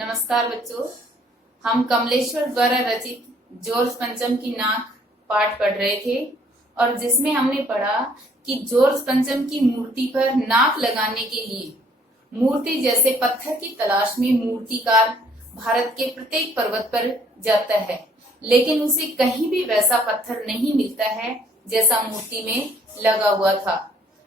नमस्कार बच्चों, हम कमलेश्वर द्वारा रचित जॉर्ज पंचम की नाक पाठ पढ़ रहे थे और जिसमें हमने पढ़ा कि जॉर्ज पंचम की मूर्ति पर नाक लगाने के लिए मूर्ति जैसे पत्थर की तलाश में मूर्तिकार भारत के प्रत्येक पर्वत पर जाता है, लेकिन उसे कहीं भी वैसा पत्थर नहीं मिलता है जैसा मूर्ति में लगा हुआ था।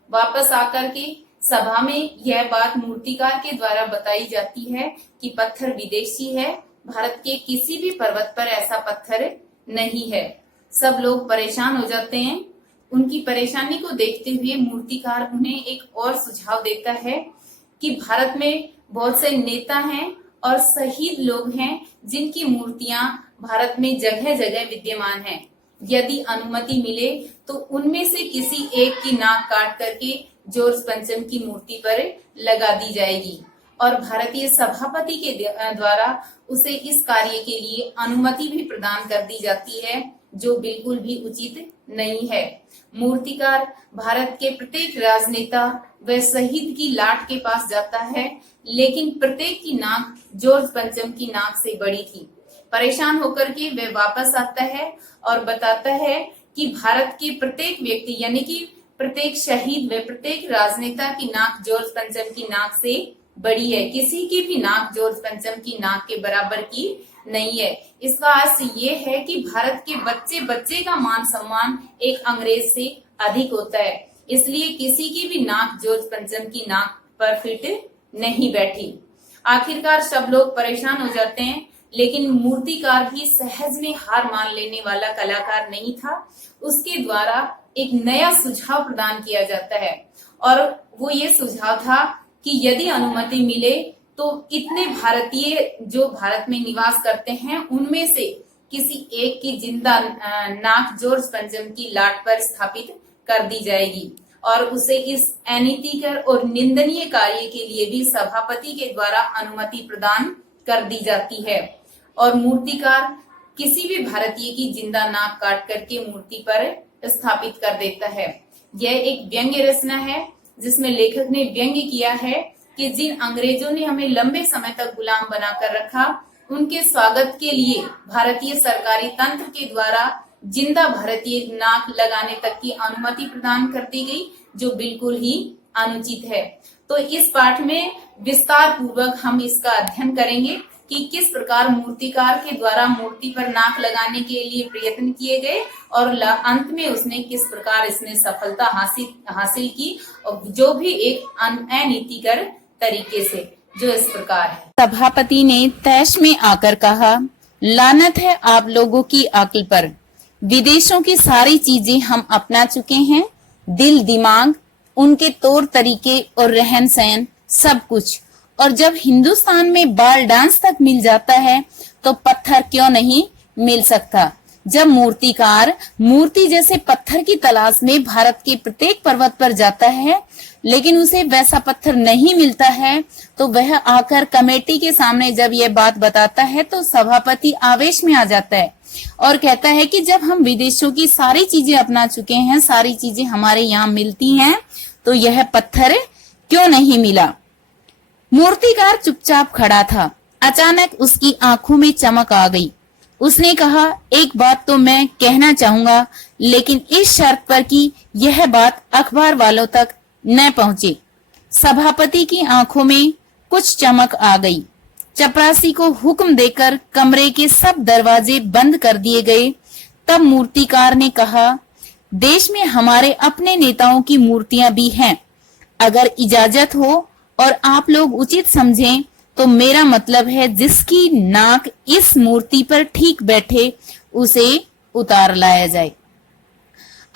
वापस आकर के सभा में यह बात मूर्तिकार के द्वारा बताई जाती है कि पत्थर विदेशी है, भारत के किसी भी पर्वत पर ऐसा पत्थर नहीं है। सब लोग परेशान हो जाते हैं। उनकी परेशानी को देखते हुए मूर्तिकार उन्हें एक और सुझाव देता है कि भारत में बहुत से नेता हैं और शहीद लोग हैं जिनकी मूर्तियां भारत में जगह जगह विद्यमान हैं। यदि अनुमति मिले तो उनमें से किसी एक की नाक काट करके जॉर्ज पंचम की मूर्ति पर लगा दी जाएगी और भारतीय सभापति के द्वारा उसे इस कार्य के लिए अनुमति भी प्रदान कर दी जाती है, जो बिल्कुल भी उचित नहीं है। मूर्तिकार भारत के प्रत्येक राजनेता व शहीद की लाट के पास जाता है, लेकिन प्रत्येक की नाक जॉर्ज पंचम की नाक से बड़ी थी। परेशान होकर के वह वापस आता है और बताता है कि भारत के प्रत्येक व्यक्ति यानी कि प्रत्येक शहीद व प्रत्येक राजनेता की नाक जॉर्ज पंचम की नाक से बड़ी है। किसी की भी नाक जॉर्ज पंचम की नाक के बराबर की नहीं है। इसका अर्थ ये है कि भारत के बच्चे बच्चे का मान सम्मान एक अंग्रेज से अधिक होता है, इसलिए किसी की भी नाक जॉर्ज पंचम की नाक पर फिट नहीं बैठी। आखिरकार सब लोग परेशान हो जाते हैं, लेकिन मूर्तिकार भी सहज में हार मान लेने वाला कलाकार नहीं था। उसके द्वारा एक नया सुझाव प्रदान किया जाता है और वो ये सुझाव था कि यदि अनुमति मिले तो इतने भारतीय जो भारत में निवास करते हैं उनमें से किसी एक की जिंदा नाक जॉर्ज पंचम की लाट पर स्थापित कर दी जाएगी और उसे इस अनीतिकर और निंदनीय कार्य के लिए भी सभापति के द्वारा अनुमति प्रदान कर दी जाती है और मूर्तिकार किसी भी भारतीय की जिंदा नाक काट करके मूर्ति पर स्थापित कर देता है। यह एक व्यंग्य रचना है जिसमें लेखक ने व्यंग्य किया है कि जिन अंग्रेजों ने हमें लंबे समय तक गुलाम बनाकर रखा, उनके स्वागत के लिए भारतीय सरकारी तंत्र के द्वारा जिंदा भारतीय नाक लगाने तक की अनुमति प्रदान कर दी गई, जो बिल्कुल ही अनुचित है। तो इस पाठ में विस्तार पूर्वक हम इसका अध्ययन करेंगे कि किस प्रकार मूर्तिकार के द्वारा मूर्ति पर नाक लगाने के लिए प्रयत्न किए गए और अंत में उसने किस प्रकार इसने सफलता हासिल की, और जो भी एक अनीतिकर तरीके से, जो इस प्रकार है। सभापति ने तैश में आकर कहा, लानत है आप लोगों की अक्ल पर। विदेशों की सारी चीजें हम अपना चुके हैं, दिल दिमाग, उनके तौर तरीके और रहन सहन, सब कुछ। और जब हिंदुस्तान में बाल डांस तक मिल जाता है तो पत्थर क्यों नहीं मिल सकता। जब मूर्तिकार मूर्ति जैसे पत्थर की तलाश में भारत के प्रत्येक पर्वत पर जाता है, लेकिन उसे वैसा पत्थर नहीं मिलता है, तो वह आकर कमेटी के सामने जब यह बात बताता है तो सभापति आवेश में आ जाता है और कहता है कि जब हम विदेशों की सारी चीजें अपना चुके हैं, सारी चीजें हमारे यहाँ मिलती हैं, तो यह पत्थर क्यों नहीं मिला। मूर्तिकार चुपचाप खड़ा था। अचानक उसकी आंखों में चमक आ गई। उसने कहा, एक बात तो मैं कहना चाहूंगा, लेकिन इस शर्त पर कि यह बात अखबार वालों तक न पहुंचे। सभापति की आंखों में कुछ चमक आ गई। चपरासी को हुक्म देकर कमरे के सब दरवाजे बंद कर दिए गए। तब मूर्तिकार ने कहा, देश में हमारे अपने नेताओं की मूर्तियां भी हैं। अगर इजाजत हो और आप लोग उचित समझें तो मेरा मतलब है जिसकी नाक इस मूर्ति पर ठीक बैठे उसे उतार लाया जाए।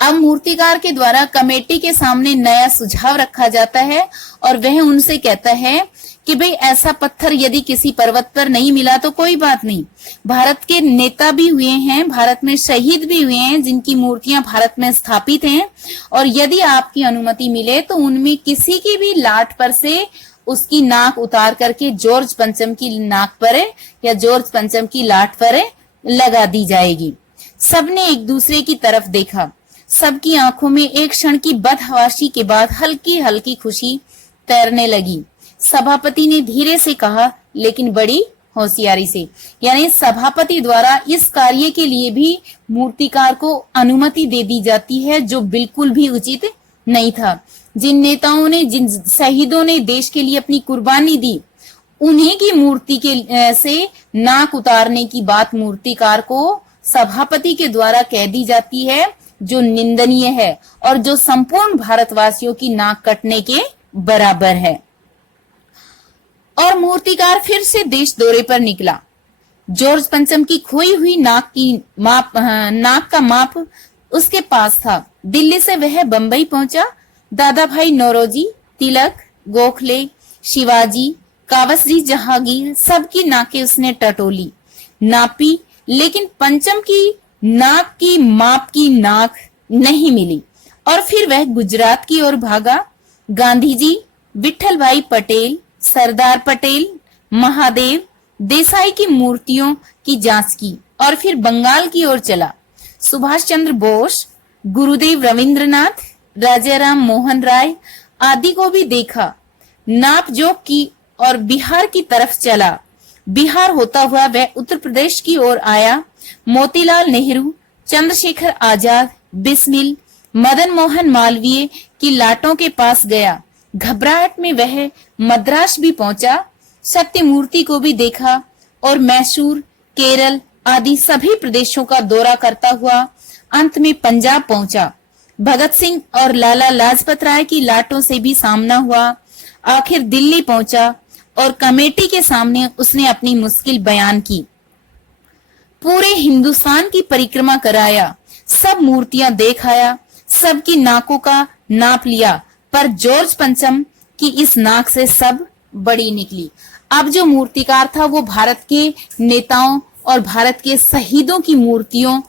अब मूर्तिकार के द्वारा कमेटी के सामने नया सुझाव रखा जाता है और वह उनसे कहता है कि भाई ऐसा पत्थर यदि किसी पर्वत पर नहीं मिला तो कोई बात नहीं, भारत के नेता भी हुए हैं, भारत में शहीद भी हुए हैं जिनकी मूर्तियां भारत में स्थापित हैं, और यदि आपकी अनुमति मिले तो उनमें किसी की भी लाट पर से उसकी नाक उतार करके जॉर्ज पंचम की नाक पर या जॉर्ज पंचम की लाट पर लगा दी जाएगी। सबने एक दूसरे की तरफ देखा। सबकी आंखों में एक क्षण की बदहवासी के बाद हल्की हल्की खुशी तैरने लगी। सभापति ने धीरे से कहा, लेकिन बड़ी होशियारी से। यानी सभापति द्वारा इस कार्य के लिए भी मूर्तिकार को अनुमति दे दी जाती है, जो बिल्कुल भी उचित नहीं था। जिन नेताओं ने, जिन शहीदों ने देश के लिए अपनी कुर्बानी दी, उन्हीं की मूर्ति के से नाक उतारने की बात मूर्तिकार को सभापति के द्वारा कह दी जाती है, जो निंदनीय है और जो संपूर्ण भारतवासियों की नाक कटने के बराबर है। और मूर्तिकार फिर से देश दौरे पर निकला। जॉर्ज पंचम की खोई हुई नाक का माप उसके पास था। दिल्ली से वह बंबई पहुंचा। दादा भाई नौरोजी, तिलक, गोखले, शिवाजी, कावसजी, जहांगीर, सबकी नाकें उसने टटोली, नापी, लेकिन पंचम की नाक की माप की नाक नहीं मिली। और फिर वह गुजरात की ओर भागा। गांधी जी, विठल भाई पटेल, सरदार पटेल, महादेव, देसाई की मूर्तियों की जांच की और फिर बंगाल की ओर चला। सुभाष चंद्र बोस, गुरुदेव रविंद्रनाथ, राजाराम मोहन राय आदि को भी देखा, नाप जोख की और बिहार की तरफ चला। बिहार होता हुआ वह उत्तर प्रदेश की ओर आया। मोतीलाल नेहरू, चंद्रशेखर आजाद, बिस्मिल, मदन मोहन मालवीय की लाटों के पास गया। घबराहट में वह मद्रास भी पहुंचा, सत्य मूर्ति को भी देखा और मैसूर, केरल आदि सभी प्रदेशों का दौरा करता हुआ अंत में पंजाब पहुंचा। भगत सिंह और लाला लाजपत राय की लाटों से भी सामना हुआ। आखिर दिल्ली पहुंचा और कमेटी के सामने उसने अपनी मुश्किल बयान की। पूरे हिंदुस्तान की परिक्रमा कराया, सब मूर्तियां देख आया, सबकी नाकों का नाप लिया, पर जॉर्ज पंचम की इस नाक से सब बड़ी निकली। अब जो मूर्तिकार था वो भारत के नेताओं और भारत के शहीदों की मूर्तियों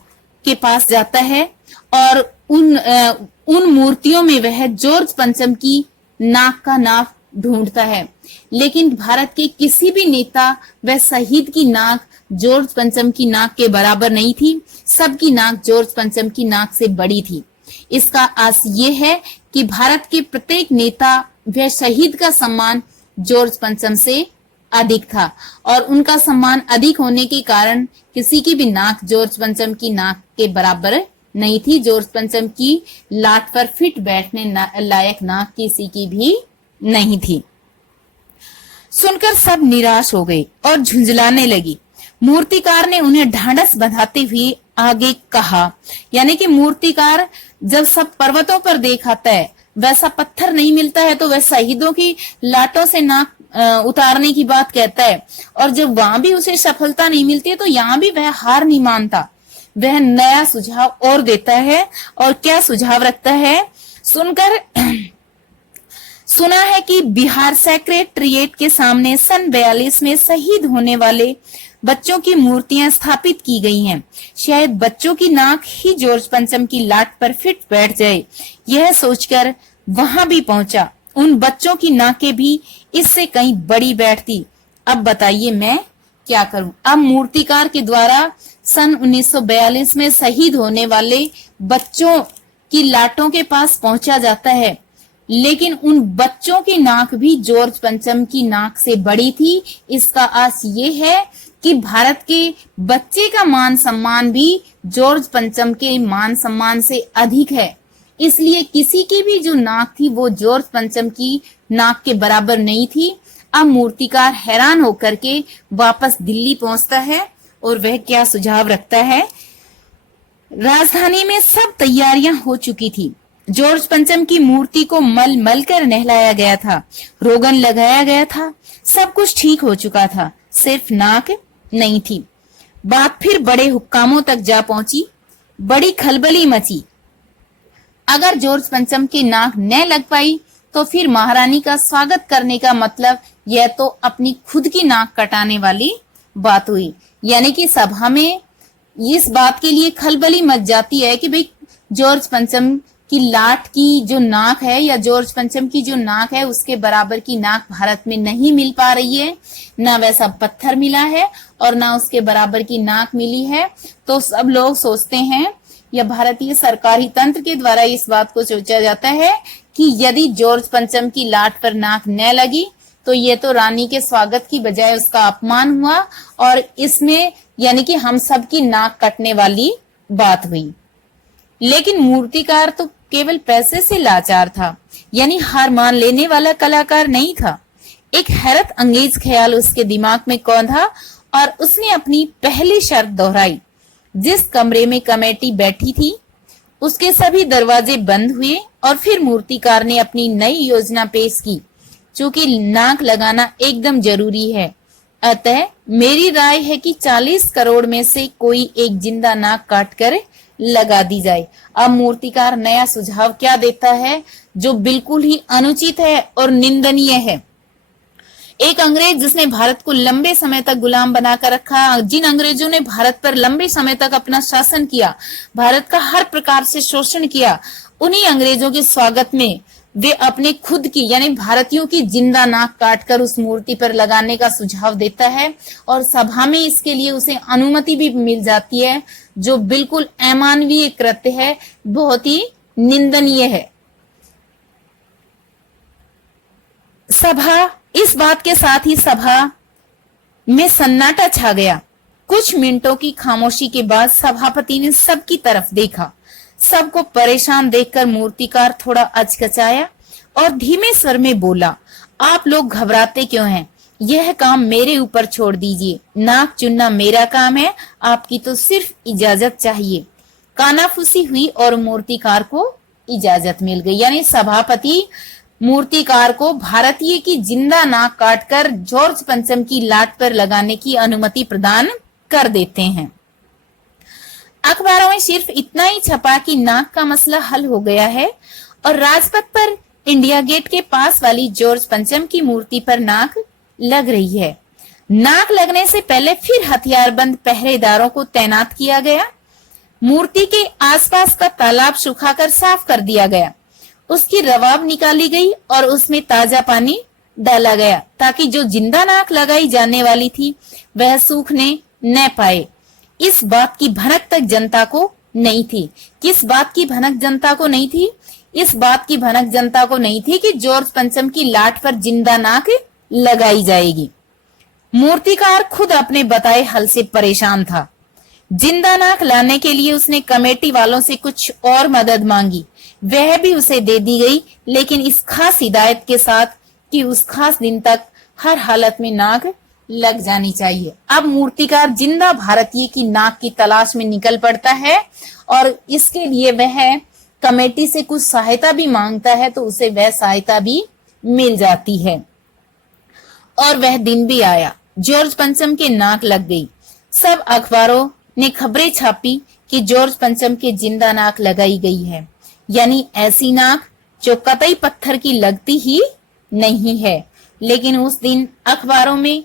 के पास जाता है और उन मूर्तियों में वह जॉर्ज पंचम की नाक का नाप ढूंढता है, लेकिन भारत के किसी भी नेता व शहीद की नाक जॉर्ज पंचम की नाक के बराबर नहीं थी। सबकी नाक जॉर्ज पंचम की नाक से बड़ी थी। इसका आस ये है कि भारत के प्रत्येक नेता व शहीद का सम्मान जॉर्ज पंचम से अधिक था और उनका सम्मान अधिक होने के कारण किसी की भी नाक जॉर्ज पंचम की नाक के बराबर नहीं थी। जॉर्ज पंचम की लाट पर फिट बैठने लायक नाक किसी की भी नहीं थी। सुनकर सब निराश हो गए और झुंझलाने लगी। मूर्तिकार ने उन्हें ढांढस बंधाते हुए आगे कहा, यानी कि मूर्तिकार जब सब पर्वतों पर देख आता है, वैसा पत्थर नहीं मिलता है तो वह शहीदों की लाटों से नाक उतारने की बात कहता है, और जब वहां भी उसे सफलता नहीं मिलती है तो यहाँ भी वह हार नहीं मानता। वह नया सुझाव और देता है। और क्या सुझाव रखता है सुनकर सुना है कि बिहार सेक्रेटरिएट के सामने सन 42 में शहीद होने वाले बच्चों की मूर्तियां स्थापित की गई हैं। शायद बच्चों की नाक ही जॉर्ज पंचम की लाट पर फिट बैठ जाए। यह सोचकर वहां भी पहुंचा। उन बच्चों की नाकें भी इससे कहीं बड़ी बैठती। अब बताइए मैं क्या करूं। अब मूर्तिकार के द्वारा सन 1942 में शहीद होने वाले बच्चों की लाटों के पास पहुंचा जाता है, लेकिन उन बच्चों की नाक भी जॉर्ज पंचम की नाक से बड़ी थी। इसका आस ये है कि भारत के बच्चे का मान सम्मान भी जॉर्ज पंचम के मान सम्मान से अधिक है। इसलिए किसी की भी जो नाक थी वो जॉर्ज पंचम की नाक के बराबर नहीं थी। अब मूर्तिकार हैरान होकर के वापस दिल्ली पहुंचता है और वह क्या सुझाव रखता है। राजधानी में सब तैयारियां हो चुकी थी। जॉर्ज पंचम की मूर्ति को मल मल कर नहलाया गया था, रोगन लगाया गया था, सब कुछ ठीक हो चुका था, सिर्फ नाक नहीं थी। बात फिर बड़े हुक्कामों तक जा पहुंची। बड़ी खलबली मची। अगर जॉर्ज पंचम की नाक न लग पाई तो फिर महारानी का स्वागत करने का मतलब यह तो अपनी खुद की नाक कटाने वाली बात हुई। यानी कि सभा में इस बात के लिए खलबली मच जाती है कि भाई जॉर्ज पंचम की लाट की जो नाक है या जॉर्ज पंचम की जो नाक है उसके बराबर की नाक भारत में नहीं मिल पा रही है, ना वैसा पत्थर मिला है और ना उसके बराबर की नाक मिली है। तो सब लोग सोचते हैं या भारतीय सरकारी तंत्र के द्वारा इस बात को सोचा जाता है कि यदि जॉर्ज पंचम की लाट पर नाक न लगी तो ये तो रानी के स्वागत की बजाय उसका अपमान हुआ और इसमें यानी कि हम सब की नाक कटने वाली बात हुई। लेकिन मूर्तिकार तो केवल पैसे से लाचार था, यानी हार मान लेने वाला कलाकार नहीं था। एक हैरत अंगेज ख्याल उसके दिमाग में कौंधा और उसने अपनी पहली शर्त दोहराई। जिस कमरे में कमेटी बैठी थी उसके सभी दरवाजे बंद हुए और फिर मूर्तिकार ने अपनी नई योजना पेश की। चूंकि नाक लगाना एकदम जरूरी है, अतः मेरी राय है कि 40 करोड़ में से कोई एक जिंदा नाक काट कर लगा दी जाए। अब मूर्तिकार नया सुझाव क्या देता है जो बिल्कुल ही अनुचित है और निंदनीय है। एक अंग्रेज जिसने भारत को लंबे समय तक गुलाम बनाकर रखा, जिन अंग्रेजों ने भारत पर लंबे समय तक अपना शासन किया, भारत का हर प्रकार से शोषण किया, उन्हीं अंग्रेजों के स्वागत में वे अपने खुद की यानी भारतीयों की जिंदा नाक काटकर उस मूर्ति पर लगाने का सुझाव देता है और सभा में इसके लिए उसे अनुमति भी मिल जाती है, जो बिल्कुल अमानवीय कृत्य है, बहुत ही निंदनीय है। सभा इस बात के साथ ही सभा में सन्नाटा छा गया। कुछ मिनटों की खामोशी के बाद सभापति ने सबकी तरफ देखा। सबको परेशान देखकर मूर्तिकार थोड़ा अचकचाया और धीमे स्वर में बोला, आप लोग घबराते क्यों हैं? यह काम मेरे ऊपर छोड़ दीजिए। नाक चुनना मेरा काम है, आपकी तो सिर्फ इजाजत चाहिए। कानाफूसी हुई और मूर्तिकार को इजाजत मिल गई। यानी सभापति मूर्तिकार को भारतीय की जिंदा नाक काटकर जॉर्ज पंचम की लाट पर लगाने की अनुमति प्रदान कर देते हैं। अखबारों में सिर्फ इतना ही छपा कि नाक का मसला हल हो गया है और राजपथ पर इंडिया गेट के पास वाली जॉर्ज पंचम की मूर्ति पर नाक लग रही है। नाक लगने से पहले फिर हथियारबंद पहरेदारों को तैनात किया गया। मूर्ति के आसपास का तालाब सुखाकर साफ कर दिया गया। उसकी रवाब निकाली गई और उसमें ताजा पानी डाला गया ताकि जो जिंदा नाक लगाई जाने वाली थी वह सूखने न पाए। इस बात की भनक तक जनता को नहीं थी। किस बात की भनक जनता को नहीं थी? इस बात की भनक जनता को नहीं थी कि जॉर्ज पंचम की लाट पर जिंदा नाक लगाई जाएगी। मूर्तिकार खुद अपने बताए हल से परेशान था। जिंदा नाक लाने के लिए उसने कमेटी वालों से कुछ और मदद मांगी, वह भी उसे दे दी गई, लेकिन इस खास हिदायत के साथ कि उस खास दिन तक हर हालत में नाक लग जानी चाहिए। अब मूर्तिकार जिंदा भारतीय की नाक की तलाश में निकल पड़ता है और इसके लिए वह कमेटी से कुछ सहायता भी मांगता है, तो उसे वह सहायता भी मिल जाती है। और वह दिन भी आया, जॉर्ज पंचम के नाक लग गई। सब अखबारों ने खबरें छापी कि जॉर्ज पंचम के जिंदा नाक लगाई गई है, यानी ऐसी नाक जो कतई पत्थर की लगती ही नहीं है। लेकिन उस दिन अखबारों में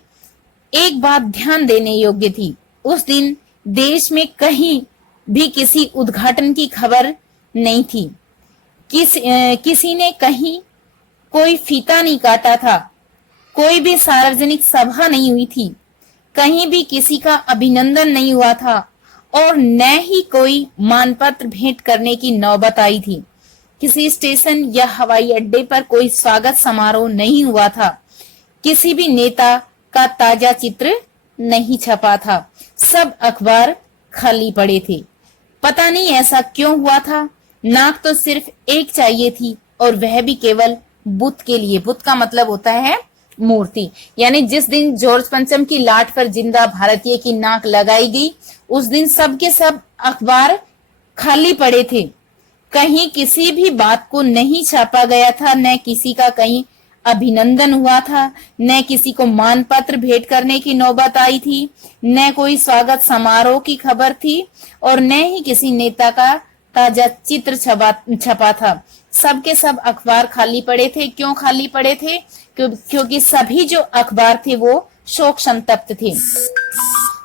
एक बात ध्यान देने योग्य थी। उस दिन देश में कहीं भी किसी उद्घाटन की खबर नहीं थी। किसी ने कहीं कोई फीता नहीं काटा था, कोई भी सार्वजनिक सभा नहीं हुई थी, कहीं भी किसी का अभिनंदन नहीं हुआ था और न ही कोई मानपत्र भेंट करने की नौबत आई थी। किसी स्टेशन या हवाई अड्डे पर कोई स्वागत समारोह नहीं हुआ था। किसी भी नेता का ताजा चित्र नहीं छपा था। सब अखबार खाली पड़े थे। पता नहीं ऐसा क्यों हुआ था। नाक तो सिर्फ एक चाहिए थी और वह भी केवल बुत के लिए। बुत का मतलब होता है मूर्ति। यानी जिस दिन जॉर्ज पंचम की लाट पर जिंदा भारतीय की नाक लगाई गई, उस दिन सब के सब अखबार खाली पड़े थे। कहीं किसी भी बात को नहीं छापा गया था, न किसी का कहीं अभिनंदन हुआ था, न किसी को मानपत्र भेंट करने की नौबत आई थी, न कोई स्वागत समारोह की खबर थी और न ही किसी नेता का ताजा चित्र छपा था। सबके सब अखबार खाली पड़े थे। क्यों खाली पड़े थे? क्योंकि सभी जो अखबार थे वो शोक संतप्त थे।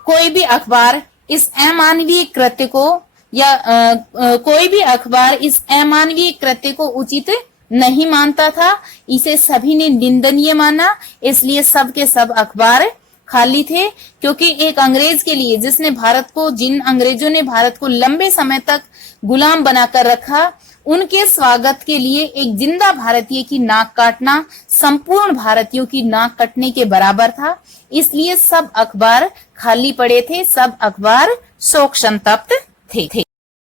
कोई भी अखबार इस अमानवीय कृत्य को कोई भी अखबार इस अमानवीय कृत्य को उचित नहीं मानता था। इसे सभी ने निंदनीय माना, इसलिए सब के सब अखबार खाली थे। क्योंकि एक अंग्रेज के लिए जिन अंग्रेजों ने भारत को लंबे समय तक गुलाम बनाकर रखा, उनके स्वागत के लिए एक जिंदा भारतीय की नाक काटना संपूर्ण भारतीयों की नाक कटने के बराबर था। इसलिए सब अखबार खाली पड़े थे, सब अखबार शोक संतप्त थे।